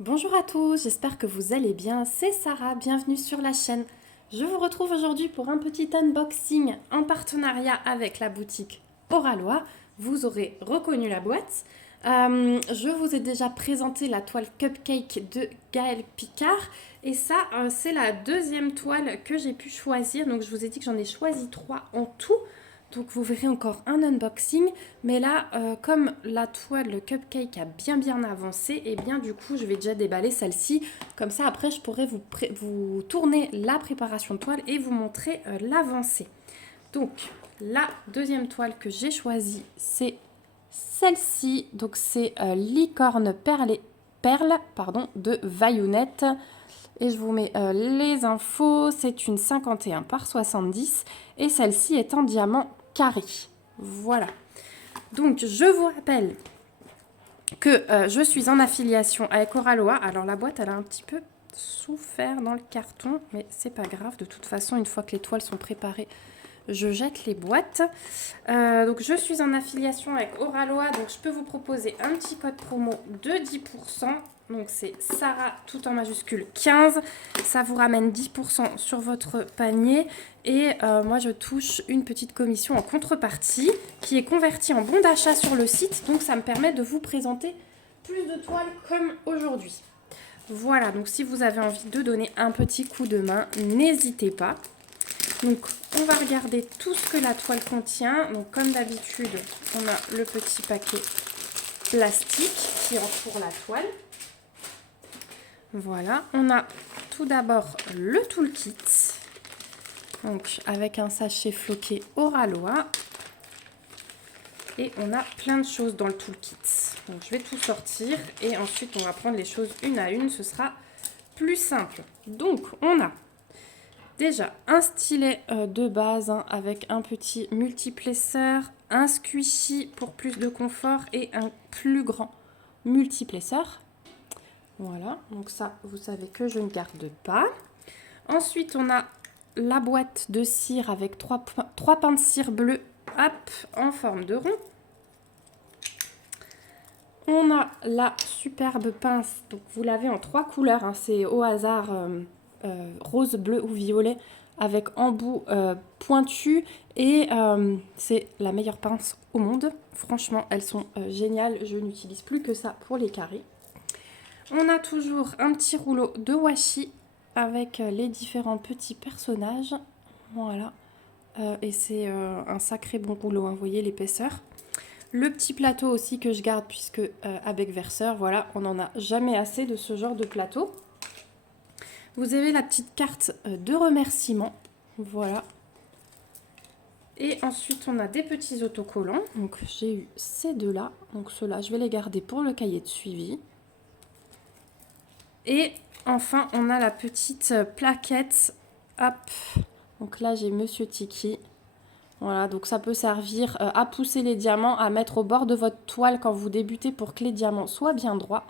Bonjour à tous, j'espère que vous allez bien, c'est Sarah, bienvenue sur la chaîne. Je vous retrouve aujourd'hui pour un petit unboxing en partenariat avec la boutique Oralois. Vous aurez reconnu la boîte. Je vous ai déjà présenté la toile Cupcake de Gaël Picard. Et ça, c'est la deuxième toile que j'ai pu choisir. Donc je vous ai dit que j'en ai choisi 3 en tout. Donc vous verrez encore un unboxing. Mais là, comme la toile, le cupcake a bien avancé, et bien du coup je vais déjà déballer celle-ci. Comme ça après je pourrai vous tourner la préparation de toile et vous montrer l'avancée. Donc la deuxième toile que j'ai choisie, c'est celle-ci. Donc c'est Licorne Perle de Vaillunette. Et je vous mets les infos. C'est une 51 par 70 et celle-ci est en diamant carré. Voilà. Donc je vous rappelle que je suis en affiliation avec Oralois. Alors la boîte elle a un petit peu souffert dans le carton, mais c'est pas grave. De toute façon, une fois que les toiles sont préparées, je jette les boîtes. Donc je suis en affiliation avec Oralois, donc je peux vous proposer un petit code promo de 10%. Donc c'est Sarah tout en majuscule 15. Ça vous ramène 10% sur votre panier. Et moi je touche une petite commission en contrepartie qui est convertie en bon d'achat sur le site. Donc ça me permet de vous présenter plus de toiles comme aujourd'hui. Voilà, donc si vous avez envie de donner un petit coup de main, n'hésitez pas. Donc on va regarder tout ce que la toile contient. Donc comme d'habitude, on a le petit paquet plastique qui entoure la toile. Voilà, on a tout d'abord le toolkit. Donc avec un sachet floqué Oralois. Et on a plein de choses dans le toolkit. Donc je vais tout sortir et ensuite on va prendre les choses une à une. Ce sera plus simple. Donc on a déjà un stylet de base avec un petit multiplesseur, un squishy pour plus de confort et un plus grand multiplesseur. Voilà, donc ça, vous savez que je ne garde pas. Ensuite, on a la boîte de cire avec trois pains de cire bleu, hop, en forme de rond. On a la superbe pince, donc vous l'avez en 3 couleurs, hein, c'est au hasard rose, bleu ou violet, avec embout pointu, et c'est la meilleure pince au monde. Franchement, elles sont géniales, je n'utilise plus que ça pour les carrés. On a toujours un petit rouleau de washi avec les différents petits personnages. Voilà. Et c'est un sacré bon rouleau, hein, vous voyez l'épaisseur. Le petit plateau aussi que je garde puisque avec verseur, voilà, on n'en a jamais assez de ce genre de plateau. Vous avez la petite carte de remerciement, voilà. Et ensuite, on a des petits autocollants. Donc, j'ai eu ces deux-là. Donc, ceux-là, je vais les garder pour le cahier de suivi. Et enfin, on a la petite plaquette. Hop. Donc là, j'ai Monsieur Tiki. Voilà, donc ça peut servir à pousser les diamants, à mettre au bord de votre toile quand vous débutez pour que les diamants soient bien droits.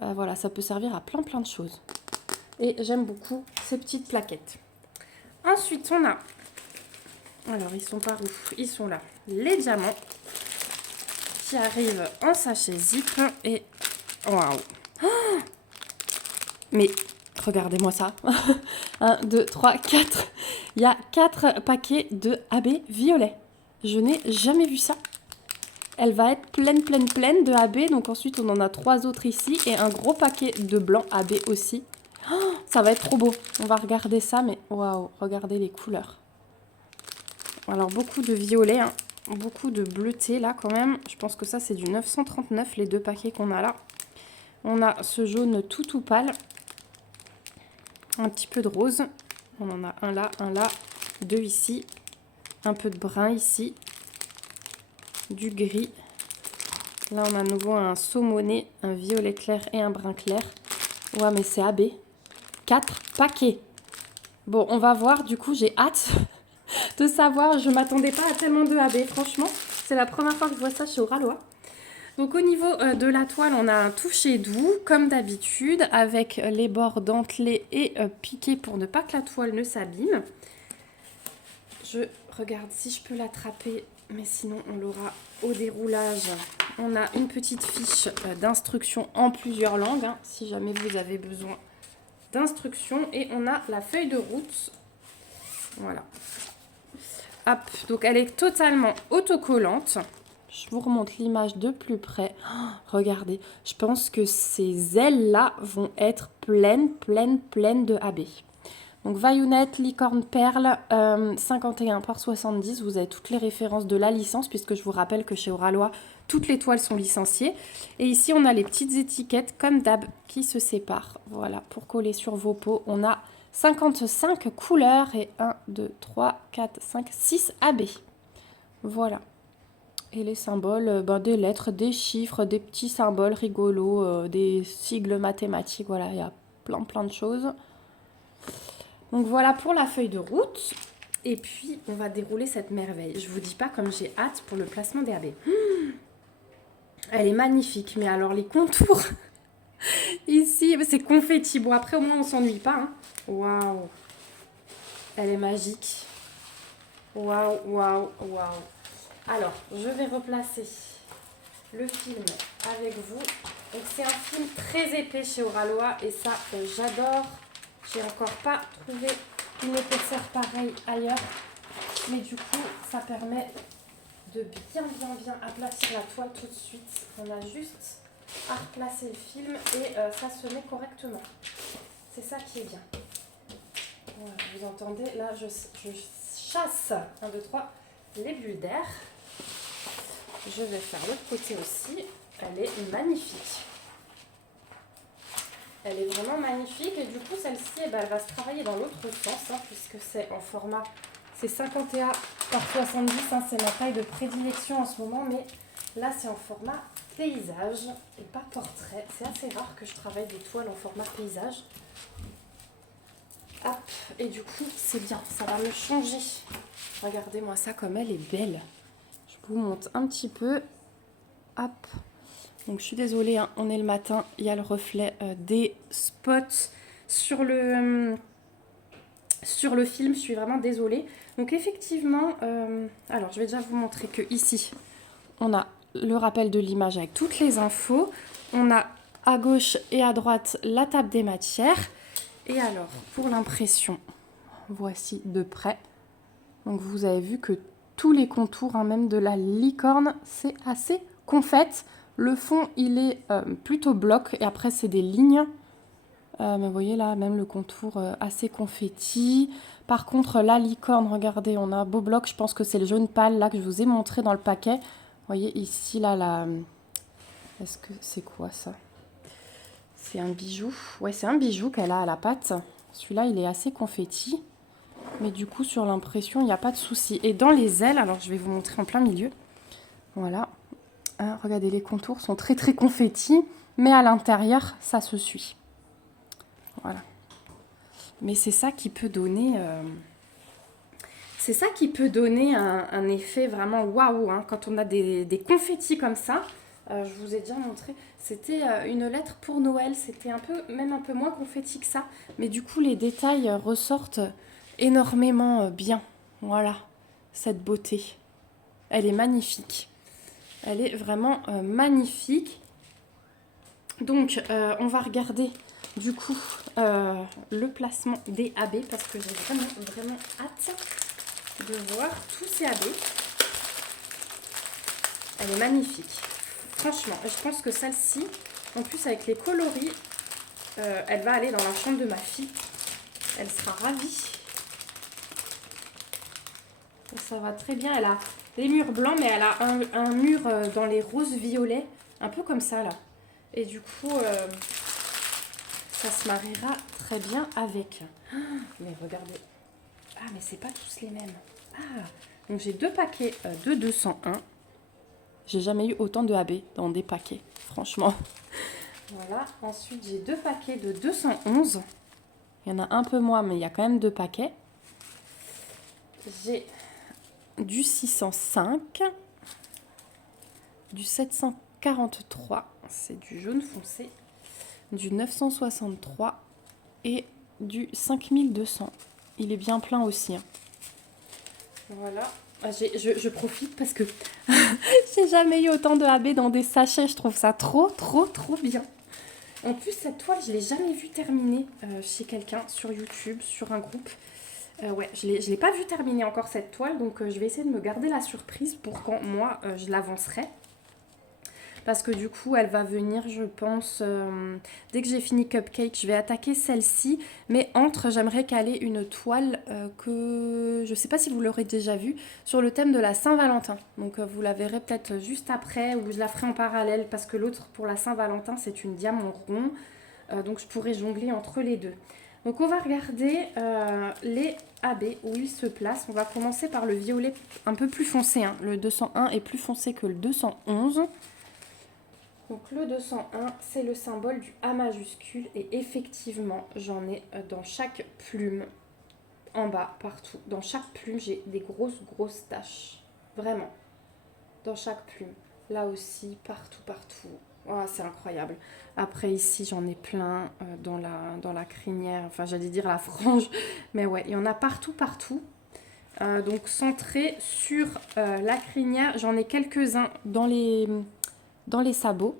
Voilà, ça peut servir à plein de choses. Et j'aime beaucoup ces petites plaquettes. Ensuite, on a... Alors, ils sont par où? Ils sont là. Les diamants qui arrivent en sachet zip. Et... Waouh! Oh, mais regardez-moi ça. 1, 2, 3, 4. Il y a 4 paquets de AB violet. Je n'ai jamais vu ça. Elle va être pleine de AB. Donc ensuite, on en a 3 autres ici. Et un gros paquet de blanc AB aussi. Oh, ça va être trop beau. On va regarder ça. Mais waouh, regardez les couleurs. Alors, beaucoup de violet. Hein. Beaucoup de bleuté là quand même. Je pense que ça, c'est du 939, les 2 paquets qu'on a là. On a ce jaune tout pâle. Un petit peu de rose. On en a un là, 2 ici. Un peu de brun ici. Du gris. Là, on a à nouveau un saumoné, un violet clair et un brun clair. Ouais, mais c'est AB. 4 paquets. Bon, on va voir. Du coup, j'ai hâte de savoir. Je ne m'attendais pas à tellement de AB, franchement. C'est la première fois que je vois ça chez Oralois. Donc, au niveau de la toile, on a un toucher doux, comme d'habitude, avec les bords dentelés et piqués pour ne pas que la toile ne s'abîme. Je regarde si je peux l'attraper. Mais sinon, on l'aura au déroulage. On a une petite fiche d'instruction en plusieurs langues, hein, si jamais vous avez besoin d'instructions. Et on a la feuille de route. Voilà. Hop, donc elle est totalement autocollante. Je vous remonte l'image de plus près. Oh, regardez, je pense que ces ailes-là vont être pleines de AB. Donc Vaillunette, Licorne Perle, 51 par 70. Vous avez toutes les références de la licence, puisque je vous rappelle que chez Oralois, toutes les toiles sont licenciées. Et ici, on a les petites étiquettes, comme d'hab, qui se séparent. Voilà, pour coller sur vos pots, on a 55 couleurs et 1, 2, 3, 4, 5, 6 AB. Voilà. Et les symboles, des lettres, des chiffres, des petits symboles rigolos, des sigles mathématiques. Voilà, il y a plein de choses. Donc voilà pour la feuille de route. Et puis, on va dérouler cette merveille. Je vous dis pas comme j'ai hâte pour le placement des AB. Elle est magnifique. Mais alors, les contours, ici, c'est confetti. Bon, après, au moins, on s'ennuie pas. Hein. Waouh. Elle est magique. Waouh. Alors, je vais replacer le film avec vous. Donc, c'est un film très épais chez Oralois. Et ça, j'adore. J'ai encore pas trouvé une épaisseur pareille ailleurs. Mais du coup, ça permet de bien aplatir la toile tout de suite. On a juste à replacer le film et ça se met correctement. C'est ça qui est bien. Voilà, vous entendez, là, je chasse, 1, 2, 3, les bulles d'air. Je vais faire l'autre côté aussi. Elle est magnifique. Elle est vraiment magnifique et du coup celle-ci elle va se travailler dans l'autre sens hein, puisque c'est en format, c'est 51 par 70, hein, c'est ma taille de prédilection en ce moment, mais là c'est en format paysage et pas portrait. C'est assez rare que je travaille des toiles en format paysage. Hop, et du coup c'est bien, ça va me changer. Regardez-moi ça comme elle est belle. Je vous montre un petit peu. Hop. Donc je suis désolée, hein, on est le matin, il y a le reflet des spots sur le film, je suis vraiment désolée. Donc effectivement, alors je vais déjà vous montrer que ici, on a le rappel de l'image avec toutes les infos. On a à gauche et à droite la table des matières. Et alors, pour l'impression, voici de près. Donc vous avez vu que tous les contours, hein, même de la licorne, c'est assez confette. Le fond, il est plutôt bloc et après, c'est des lignes. Mais vous voyez là, même le contour assez confetti. Par contre, la licorne, regardez, on a un beau bloc. Je pense que c'est le jaune pâle là que je vous ai montré dans le paquet. Vous voyez ici, là, la... Est-ce que c'est quoi ça? C'est un bijou. Ouais, c'est un bijou qu'elle a à la patte. Celui-là, il est assez confetti. Mais du coup, sur l'impression, il n'y a pas de souci. Et dans les ailes, alors je vais vous montrer en plein milieu. Voilà. Hein, regardez, les contours sont très confettis, mais à l'intérieur, ça se suit. Voilà. Mais c'est ça qui peut donner, un effet vraiment waouh. Hein, quand on a des confettis comme ça, je vous ai déjà montré, c'était une lettre pour Noël. C'était même un peu moins confetti que ça. Mais du coup, les détails ressortent énormément bien. Voilà, cette beauté. Elle est magnifique. Elle est vraiment magnifique. Donc, on va regarder du coup le placement des AB parce que j'ai vraiment hâte de voir tous ces AB. Elle est magnifique. Franchement, je pense que celle-ci, en plus avec les coloris, elle va aller dans la chambre de ma fille. Elle sera ravie. Ça va très bien. Elle a les murs blancs, mais elle a un mur dans les roses violets, un peu comme ça là. Et du coup, ça se mariera très bien avec. Mais regardez. Ah, mais c'est pas tous les mêmes. Ah, donc j'ai 2 paquets de 201. J'ai jamais eu autant de AB dans des paquets, franchement. Voilà. Ensuite, j'ai 2 paquets de 211. Il y en a un peu moins, mais il y a quand même 2 paquets. J'ai du 605, du 743, c'est du jaune foncé, du 963 et du 5200. Il est bien plein aussi. Hein. Voilà Je profite parce que j'ai jamais eu autant de AB dans des sachets. Je trouve ça trop bien. En plus, cette toile, je l'ai jamais vue terminée chez quelqu'un sur YouTube, sur un groupe. Ouais, je l'ai pas vue terminer encore cette toile, donc je vais essayer de me garder la surprise pour quand moi je l'avancerai. Parce que du coup, elle va venir, je pense, dès que j'ai fini Cupcake, je vais attaquer celle-ci. Mais entre, j'aimerais caler une toile que je ne sais pas si vous l'aurez déjà vue, sur le thème de la Saint-Valentin. Donc vous la verrez peut-être juste après, ou je la ferai en parallèle, parce que l'autre pour la Saint-Valentin, c'est une diamant rond. Donc je pourrais jongler entre les deux. Donc on va regarder les AB où ils se placent. On va commencer par le violet un peu plus foncé, hein. Le 201 est plus foncé que le 211. Donc le 201, c'est le symbole du A majuscule et effectivement, j'en ai dans chaque plume, en bas, partout. Dans chaque plume, j'ai des grosses taches. Vraiment. Dans chaque plume. Là aussi, partout. Oh, c'est incroyable. Après ici, j'en ai plein dans la crinière, enfin j'allais dire la frange, mais ouais, il y en a partout. Donc centré sur la crinière, j'en ai quelques-uns dans les sabots.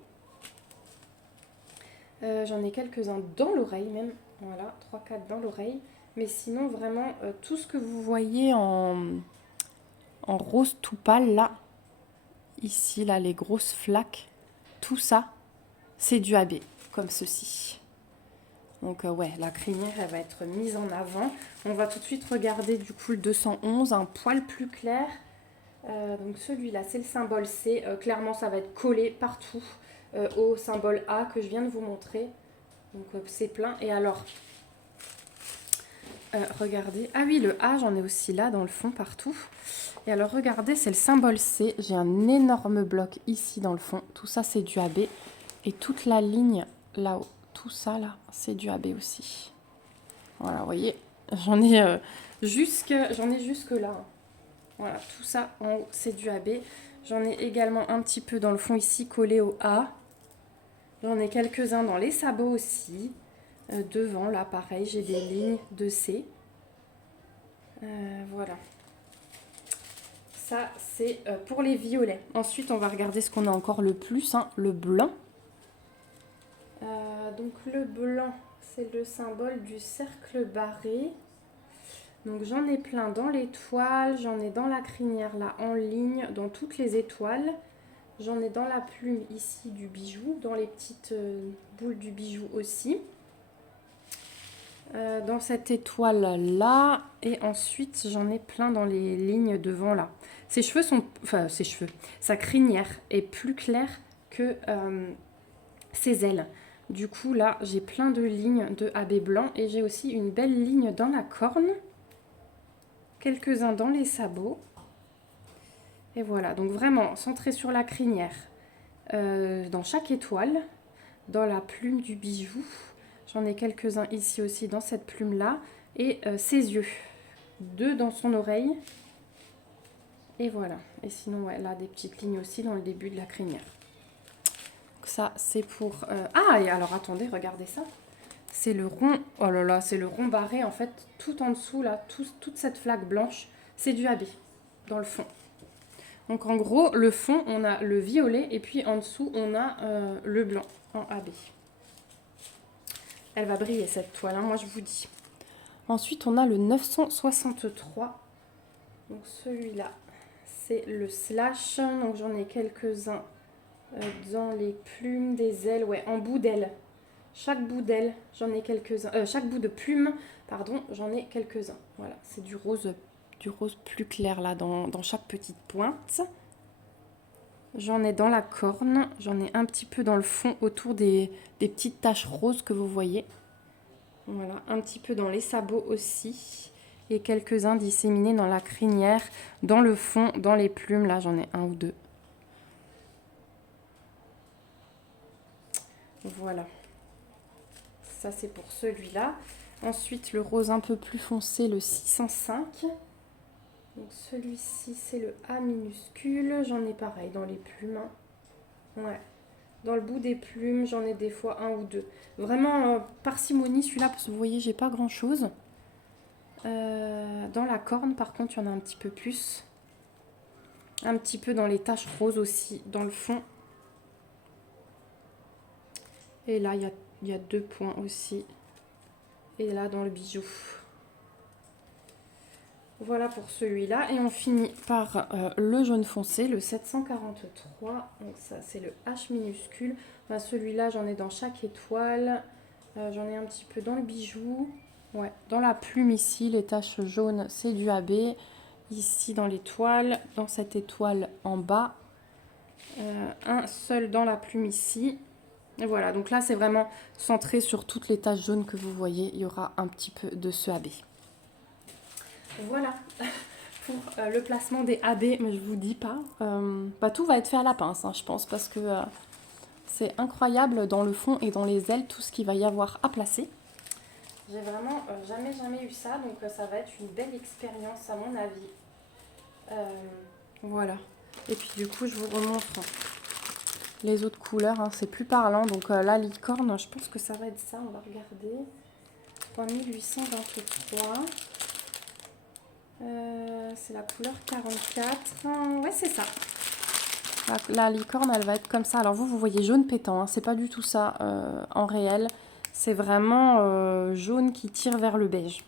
J'en ai quelques-uns dans l'oreille même. Voilà, 3-4 dans l'oreille. Mais sinon, vraiment, tout ce que vous voyez en rose tout pâle, là, ici, là, les grosses flaques, tout ça, c'est du AB, comme ceci. Donc, ouais, la crinière, elle va être mise en avant. On va tout de suite regarder, du coup, le 211, un poil plus clair. Donc, celui-là, c'est le symbole C. Clairement, ça va être collé partout au symbole A que je viens de vous montrer. Donc, c'est plein. Et alors, regardez. Ah oui, le A, j'en ai aussi là, dans le fond, partout. Et alors, regardez, c'est le symbole C. J'ai un énorme bloc ici, dans le fond. Tout ça, c'est du AB. Et toute la ligne, là-haut, tout ça, là, c'est du AB aussi. Voilà, vous voyez, j'en ai jusque là. Voilà, tout ça, en haut, c'est du AB. J'en ai également un petit peu dans le fond, ici, collé au A. J'en ai quelques-uns dans les sabots aussi. Devant, là, pareil, j'ai des lignes de C. Voilà. Ça, c'est pour les violets. Ensuite, on va regarder ce qu'on a encore le plus, hein, le blanc. Donc, le blanc, c'est le symbole du cercle barré. Donc, j'en ai plein dans l'étoile, j'en ai dans la crinière, là, en ligne, dans toutes les étoiles. J'en ai dans la plume, ici, du bijou, dans les petites boules du bijou aussi. Dans cette étoile là, et ensuite j'en ai plein dans les lignes devant là. Ses cheveux sont, enfin ses cheveux, sa crinière est plus claire que ses ailes. Du coup là j'ai plein de lignes de AB blanc et j'ai aussi une belle ligne dans la corne, quelques-uns dans les sabots. Et voilà, donc vraiment centré sur la crinière, dans chaque étoile, dans la plume du bijou. J'en ai quelques-uns ici aussi dans cette plume-là. Et ses yeux. 2 dans son oreille. Et voilà. Et sinon, ouais, là, des petites lignes aussi dans le début de la crinière. Donc ça, c'est pour... Ah, et alors, attendez, regardez ça. C'est le rond... Oh là là, c'est le rond barré, en fait. Tout en dessous, là, toute cette flaque blanche, c'est du AB, dans le fond. Donc, en gros, le fond, on a le violet. Et puis, en dessous, on a le blanc en AB. Elle va briller cette toile, hein, moi je vous dis. Ensuite, on a le 963. Donc celui-là, c'est le slash. Donc j'en ai quelques-uns dans les plumes des ailes, ouais, en bout d'aile. Chaque bout d'aile, j'en ai quelques-uns. Chaque bout de plume, pardon, j'en ai quelques-uns. Voilà, c'est du rose plus clair là dans chaque petite pointe. J'en ai dans la corne, j'en ai un petit peu dans le fond autour des petites taches roses que vous voyez. Voilà, un petit peu dans les sabots aussi. Et quelques-uns disséminés dans la crinière, dans le fond, dans les plumes. Là, j'en ai un ou deux. Voilà. Ça, c'est pour celui-là. Ensuite, le rose un peu plus foncé, le 605. Donc celui-ci, c'est le A minuscule. J'en ai pareil dans les plumes. Ouais. Dans le bout des plumes, j'en ai des fois un ou deux. Vraiment parcimonie celui-là, parce que vous voyez, j'ai pas grand-chose. Dans la corne, par contre, il y en a un petit peu plus. Un petit peu dans les taches roses aussi, dans le fond. Et là, il y a 2 points aussi. Et là, dans le bijou. Voilà pour celui-là. Et on finit par le jaune foncé, le 743. Donc ça, c'est le H minuscule. Enfin, celui-là, j'en ai dans chaque étoile. J'en ai un petit peu dans le bijou. Ouais, dans la plume ici, les taches jaunes, c'est du AB. Ici, dans l'étoile, dans cette étoile en bas. Un seul dans la plume ici. Et voilà, donc là, c'est vraiment centré sur toutes les taches jaunes que vous voyez. Il y aura un petit peu de ce AB. Voilà pour le placement des AB, mais je vous dis pas. Tout va être fait à la pince, hein, je pense, parce que c'est incroyable dans le fond et dans les ailes, tout ce qu'il va y avoir à placer. J'ai vraiment jamais eu ça, donc ça va être une belle expérience à mon avis. Voilà. Et puis du coup, je vous remontre les autres couleurs, hein, c'est plus parlant. Donc la licorne, je pense que ça va être ça, on va regarder. 3823. C'est la couleur 44. Ouais, c'est ça. La licorne, elle va être comme ça. Alors vous voyez jaune pétant, hein, c'est pas du tout ça en réel. C'est vraiment jaune qui tire vers le beige.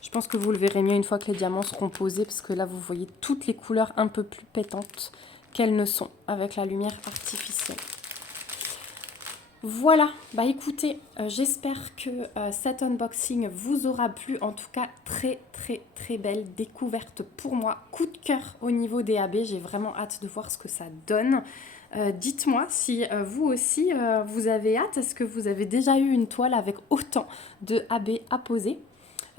Je pense que vous le verrez mieux une fois que les diamants seront posés, parce que là, vous voyez toutes les couleurs un peu plus pétantes qu'elles ne sont avec la lumière artificielle. Voilà, bah écoutez, j'espère que cet unboxing vous aura plu. En tout cas, très belle découverte pour moi. Coup de cœur au niveau des AB, j'ai vraiment hâte de voir ce que ça donne. Dites-moi si vous aussi, vous avez hâte. Est-ce que vous avez déjà eu une toile avec autant de AB à poser ?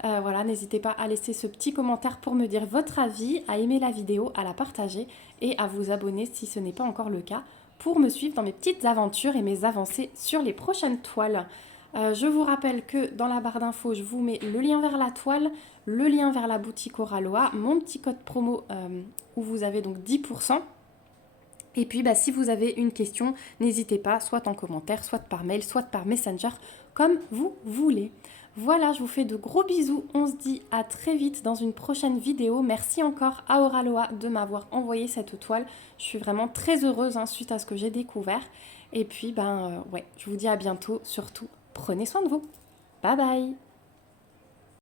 Voilà, n'hésitez pas à laisser ce petit commentaire pour me dire votre avis, à aimer la vidéo, à la partager et à vous abonner si ce n'est pas encore le cas, pour me suivre dans mes petites aventures et mes avancées sur les prochaines toiles. Je vous rappelle que dans la barre d'infos, je vous mets le lien vers la toile, le lien vers la boutique Oralois, mon petit code promo où vous avez donc 10%. Et puis si vous avez une question, n'hésitez pas, soit en commentaire, soit par mail, soit par Messenger, comme vous voulez. Voilà, je vous fais de gros bisous. On se dit à très vite dans une prochaine vidéo. Merci encore à Oralois de m'avoir envoyé cette toile. Je suis vraiment très heureuse suite à ce que j'ai découvert. Et puis, je vous dis à bientôt. Surtout, prenez soin de vous. Bye bye!